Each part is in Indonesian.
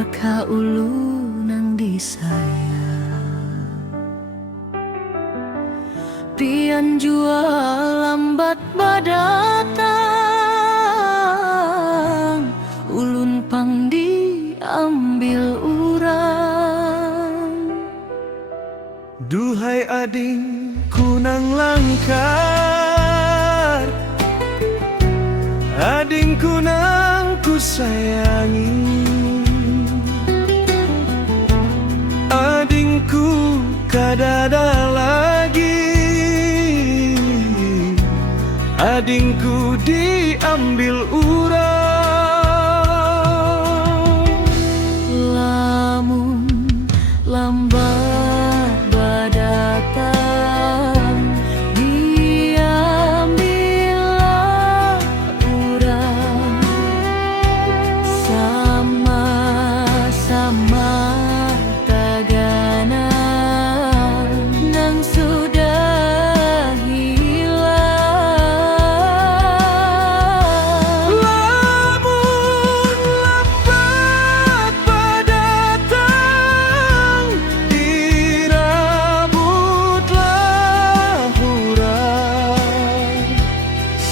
kakak ulun nang disayang. Pian jua lambat badatang, ulun pang diambil urang. Duhai ading kunang langkar, ading kunang ku sayangi, adingku kadada lagi, adingku diambil urang. Lamun lambat badatang, diambillah urang. Sama-sama tagana nang sudah hilang. Lamun lambat badatang, dirabutlah urang.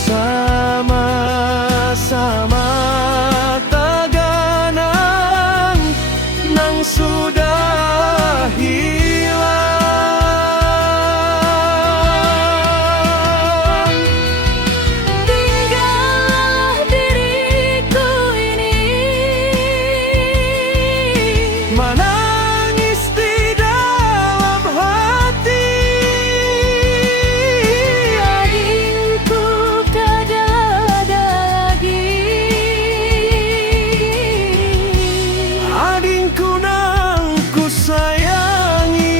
Sama-sama taganang nang sudah hilang. Tinggallah diriku ini Menangis di dalam hati, adingku kadada lagi, adingku nang ku sayangi.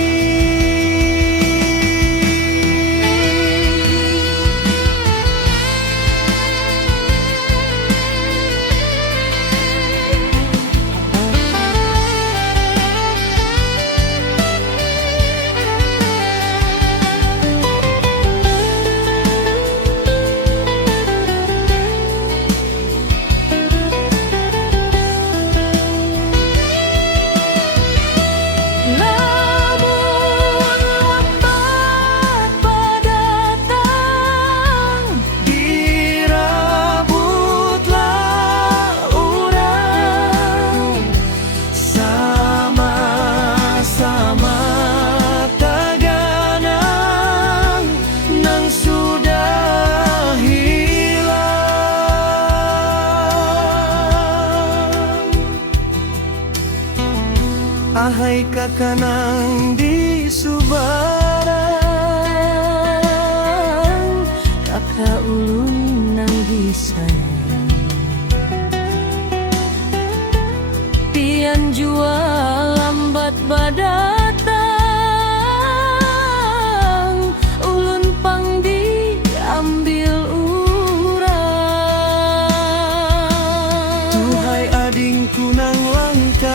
lamun lambat badatang, Dirabutlah urang. Sama-sama taganang nang sudah hilang. Ahai kakanang di Subarang, kakak ulun nang disayang. Pian jua lambat badatang, ulun pang diambil urang. Duhai adingku nang langkar,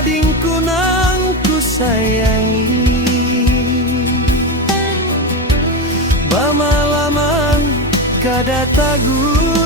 adingku nang ku sayangi, bamalaman kada tagu